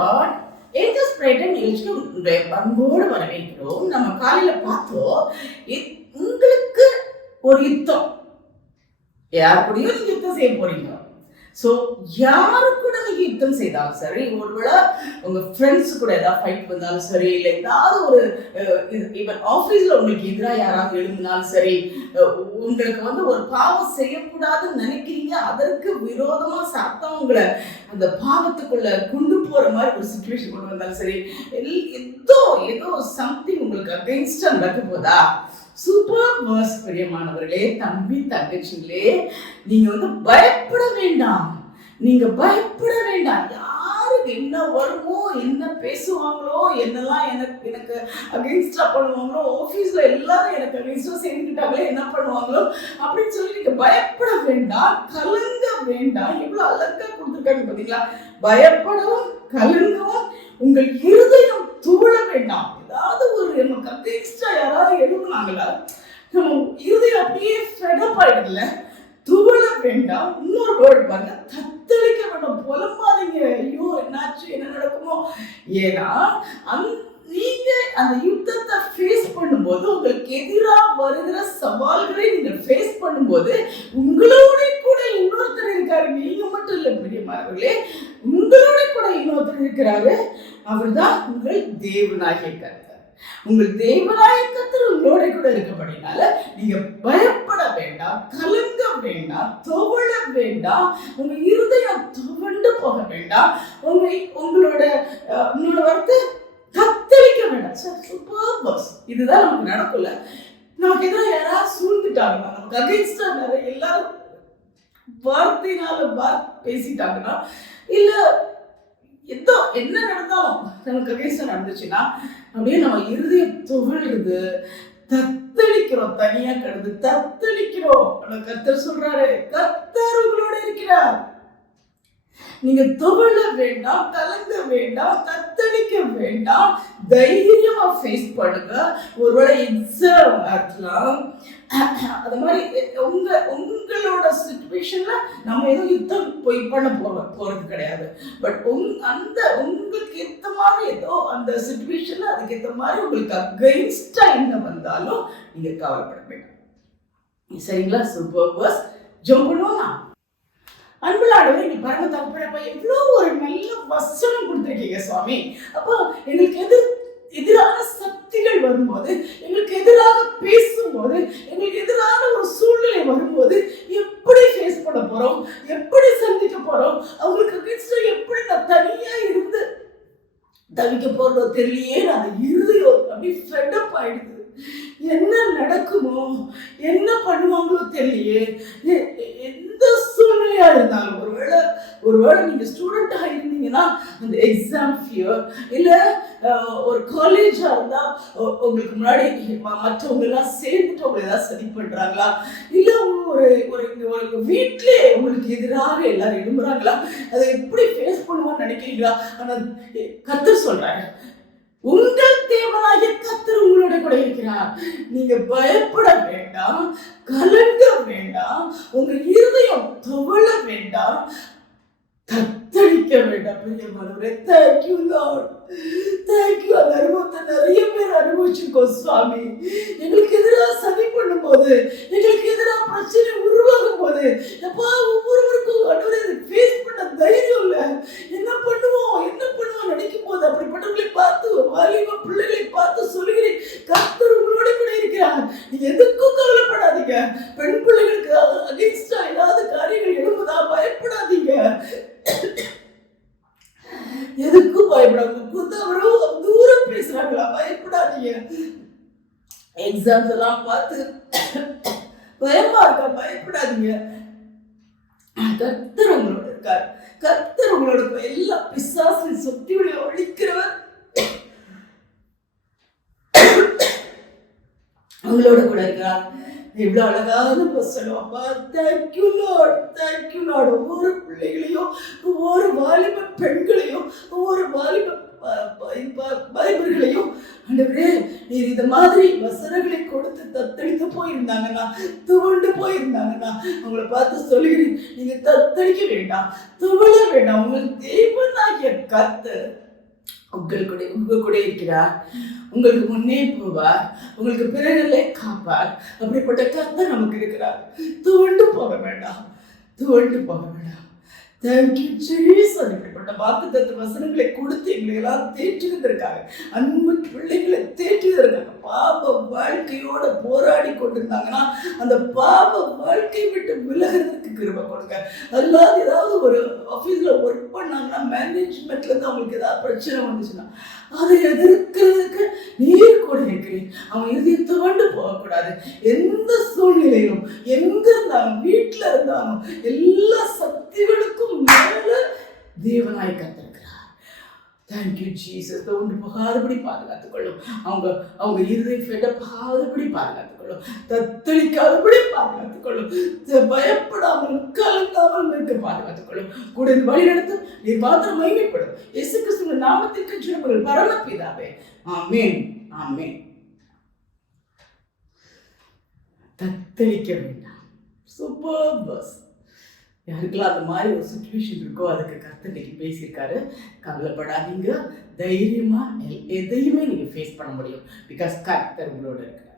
Lord. Angeles prayer நிகழ்ச்சிக்கு உங்களுடைய அன்போடு வரவேற்கிறோம். நம்ம காலையில பார்த்தோம், உங்களுக்கு ஒரு யுத்தம், யார் கூடயும் நீங்க யுத்தம் செய்ய போறீங்க. ஸோ யாரு கூட நீங்க யுத்தம் செய்தாலும் சரி, ஒருவேளை உங்க ஃப்ரெண்ட்ஸ் கூட ஏதாவது ஃபைட் வந்தாலும் சரி, இல்லை ஏதாவது ஒரு ஈவன் ஆஃபீஸ்ல உங்களுக்கு எதிராக யாராவது எழுதினாலும் சரி, உங்களுக்கு ஒரு பாவம் செய்யக்கூடாதுன்னு நினைக்கிறீங்க, அதற்கு விரோதமா சாத்தா உங்களை அந்த பாவத்துக்குள்ள கொண்டு போற மாதிரி ஒரு சிச்சுவேஷன் கொண்டு வந்தாலும் சரி, ஏதோ சம்திங் உங்களுக்கு அகைன்ஸ்டா நடக்க போதா, சூப்பர் வேர்ஸ் பிரியமானவர்களே, தம்பி தங்கச்சிங்களே, நீங்க பயப்பட வேண்டாம். நீங்க பயப்பட வேண்டாம். யாருக்கு என்ன வருமோ, என்ன பேசுவாங்களோ, என்னெல்லாம் எனக்கு அகைன்ஸ்டா பண்ணுவாங்களோ, ஆஃபீஸ்ல எல்லாரும் எனக்கு அகைன்ஸ்டா சேர்ந்துக்கிட்டாங்களே, என்ன பண்ணுவாங்களோ அப்படின்னு சொல்லி நீங்க பயப்பட வேண்டாம், கலங்க வேண்டாம். எவ்வளவு அழகா கொடுத்துருக்காங்க பாத்தீங்களா? பயப்படவும் கலங்கவும் உங்கள் இருதயம் துவள வேண்டாம். ஏதாவது நமக்கு அகைன்ஸ்டா யாராவது எழுதுனாங்களா, நம்ம இருதயம் அப்படியே ஃபெடப் ஆயிடுதுல, துவள வேண்டாம். இன்னொரு வேர்டு பாருங்க, தத்தளிக்க வேண்டாம், புலம்பாதீங்க. ஐயோ என்னாச்சு, என்ன நடக்குமோ. ஏன்னா நீங்க அந்த யுத்தத்தை ஃபேஸ் பண்ணும்போது, உங்களுக்கு எதிராக வருகிற சவால்களை நீங்க ஃபேஸ் பண்ணும்போது, உங்களோட கூட இன்னொருத்தர் இருக்காரு. நீங்க மட்டும் இல்ல பிரியமானவர்களே, உங்களோட கூட இன்னொருத்தர் இருக்கிறாரு. அவர் தான் உங்கள் தேவனாகிய கர்த்தர். உங்கள் தேவனாகிய கர்த்தர் உங்களோட கூட இருக்கப்படினால நீங்க பயப்பட வேண்டாம், கலங்க வேண்டாம், துவள வேண்டாம், உங்க இருதயம் துவண்டு போக வேண்டாம், உங்களோட வார்த்தை தத்தளிக்க வேண்டாம். Super pass. இதுதான் நமக்கு நடக்கும்ல. நமக்கு எதிராக யாராவது சூழ்ந்துட்டாங்கன்னா, நமக்கு அகைன்ஸ்டா எல்லாரும் வார்த்தையினால பேசிட்டாங்கன்னா, இல்ல ஏதோ என்ன நடந்தாலும் நமக்கு அகைன்ஸ்டா நடந்துச்சுன்னா, அப்படியே நம்ம இருதயம் துவழுது, தத்தளிக்கிறோம். தனியா கிடந்து தத்தளிக்கிறோம். கர்த்தர் சொல்றாரு, கர்த்தர் உங்களோட இருக்கிறார். நீங்க துவள வேண்டாம், கலங்க வேண்டாம், தத்தளிக்க வேண்டாம், தைரியமா ஃபேஸ் பண்ணுங்க. ஒருவேளை எக்ஸாம் நடத்தலாம், அது மாதிரி உங்களோட சிச்சுவேஷன்ல நம்ம எதுவும் யுத்தம் போய் பண்ண போறது கிடையாது. பட் உங்களுக்கு ஏற்ற மாதிரி ஏதோ அந்த சிச்சுவேஷன்ல அதுக்கு ஏற்ற மாதிரி உங்களுக்கு அகைன்ஸ்டா என்ன வந்தாலும் நீங்க கவலைப்பட வேண்டாம். சரிங்களா? Super bus. ஜம்ப் பண்ணுவோமா? அன்புலாடவே நீ பாருங்க, தகப்பனப்பா எவ்வளோ ஒரு நல்ல வசனம் கொடுத்துருக்கீங்க சுவாமி. அப்போ எங்களுக்கு எதிரான சக்திகள் வரும்போது, எங்களுக்கு எதிராக பேசும்போது, எங்களுக்கு எதிரான ஒரு சூழ்நிலை வரும்போது எப்படி ஃபேஸ் பண்ண போறோம், எப்படி சந்திக்க போறோம், அவங்களுக்கு அகைன்ஸ்டா எப்படி நான் தனியா இருந்து தவிக்க போறதோ தெரியலையே. அந்த இருதயம் அப்படி ஃபெடப் ஆயிடுது. என்ன நடக்குமோ, என்ன பண்ணுவாங்களோ தெரியலையே. எந்த சூழ்நிலையா இருந்தாலும், ஒருவேளை நீங்க ஸ்டூடெண்டா இருந்தீங்கன்னா அந்த எக்ஸாம் ஃபியர், இல்ல ஒரு காலேஜா இருந்தா உங்களுக்கு முன்னாடி மற்றவங்க எல்லாம் சேர்ந்துட்டு அவங்க ஏதாவது சதி பண்றாங்களா, இல்ல ஒரு வீட்டிலே உங்களுக்கு எதிராக எல்லாரும் எழும்புறாங்களா, அதை எப்படி ஃபேஸ் பண்ணுவான்னு நினைக்கிறீங்களா? ஆனா கர்த்தர் சொல்றாங்க, உங்கள் தேவனாகிய கர்த்தர் உங்களோட கூட இருக்கிறார். நீங்க பயப்பட வேண்டாம், கலங்க வேண்டாம், உங்க இருதயம் துவள வேண்டாம், தத்தளிக்க வேண்டாம். பிரியமானவரே, தேங்க்யூ லார்ட், தேங்க்யூ. அந்த அனுபவத்தை நிறைய பேர் அனுபவிச்சிருக்கோம் சுவாமி. எங்களுக்கு எதிராக சதி பண்ணும்போது, எங்களுக்கு எதிராக பிரச்சனை உருவாகும் போது, எப்பா ஒவ்வொருவருக்கும் ஃபேஸ் பண்ண தைரியம் இல்லை. என்ன பண்ணுவோம் நினைக்கும் போது அப்படிப்பட்டவர்களை பார்த்து, வாலிப பிள்ளைகளை பார்த்து சொல்லுகிறேன், கர்த்தர் உங்களோட கூட இருக்கிறார். நீங்க எதுக்கும் கவலைப்படாதீங்க. பெண் பிள்ளைகளுக்கு அகைன்ஸ்டா ஏதாவது காரியங்கள் எழும்புதா, பயப்படாதீங்க. எதுக்கும் பயப்படாம தூரம் பேசுறாங்களா, பயப்படாதீங்க. எக்ஸாம்ஸ் எல்லாம் பார்த்து பயமா இருக்கா, பயப்படாதீங்க. கர்த்தர் உங்களோட இருக்கார். கர்த்தர் உங்களோட எல்லா பிசாசின் சக்திகளை அழிக்கிறவர் உங்களோட கூட இருக்கிறார். இவ்வளவு அழகான வசனம். அப்பா, தேங்க்யூ லார்ட், தேங்க்யூ லார்ட். ஒவ்வொரு பிள்ளைகளையும், ஒவ்வொரு வாலிப பெண்களையும், ஒவ்வொரு வாலிப பைபிள்களையும் ஆண்டவரே நீர் இந்த மாதிரி வசனங்களை கொடுத்து தத்தளித்து போயிருந்தாங்கன்னா, துவண்டு போயிருந்தாங்கன்னா, அவங்களை பார்த்து சொல்லுகிறேன், நீங்க தத்தளிக்க வேண்டாம், துவள வேண்டாம். உங்கள் தேவனாகிய கர்த்தர் உங்க கூட இருக்கிறார், உங்களுக்கு முன்னே போவார், உங்களுக்கு பிறகுலே காப்பார். அப்படிப்பட்ட கர்த்தர் நமக்கு இருக்கிறார். துவண்டு போக வேண்டாம், துவண்டு போக வேண்டாம். Thank you Jesus. இப்படிப்பட்ட வாக்குத்தத்த வசனங்களை கொடுத்து எங்களை எல்லாம் தேற்றுவதற்காக, அன்பு பிள்ளைகளை தேற்றுவதற்காக, பாப வாழ்க்கையோட போராடி கொண்டிருந்தாங்கன்னா அந்த பாப வாழ்க்கை விட்டு விலகிறதுக்கு கிருபை கொடுங்க. அல்லாது ஏதாவது ஒரு ஆஃபீஸில் ஒர்க் பண்ணாங்கன்னா மேனேஜ்மெண்ட்ல இருந்து அவங்களுக்கு ஏதாவது பிரச்சனை வந்துச்சுன்னா அதை எதிர்க்கிறதுக்கு நீர் கூட இருக்கிறேன். அவன் இதயத்தை கொண்டு போகக்கூடாது. எந்த சூழ்நிலையிலும், எங்க இருந்தாலும், வீட்டில் இருந்தாலும், எல்லா சக்திகளுக்கும் மேல தேவனாய் கத்திருக்கிறார். Thank you Jesus. ஒன்று போகாதபடி பாதுகாத்துக் கொள்ளும். அவங்க இருதயம் ஃபெட்டப்பாகாதபடி பாதுகாத்துக் கொள்ளும். தத்தளிக்காதபடி பாதுகாத்துக் கொள்ளும். பயப்படாமல் கலந்தாமல் இருக்க பாதுகாத்துக் கொள்ளும். கூட வழி நடத்தும். நீ மாத்திரம் மகிமைப்படும். இயேசு கிறிஸ்துவின் நாமத்திற்கு ஜெபங்கள் பரமபிதாவே. ஆமென், ஆமென். தத்தளிக்க வேண்டாம். Super bus. யாருக்கெல்லாம் அந்த மாதிரி ஒரு சுச்சுவேஷன் இருக்கோ அதுக்கு கர்த்தர் இன்னைக்கு பேசியிருக்காரு. கவலைப்படாதீங்க, தைரியமா எதையுமே நீங்க ஃபேஸ் பண்ண முடியும். பிகாஸ் கர்த்தர் உங்களோட இருக்கு.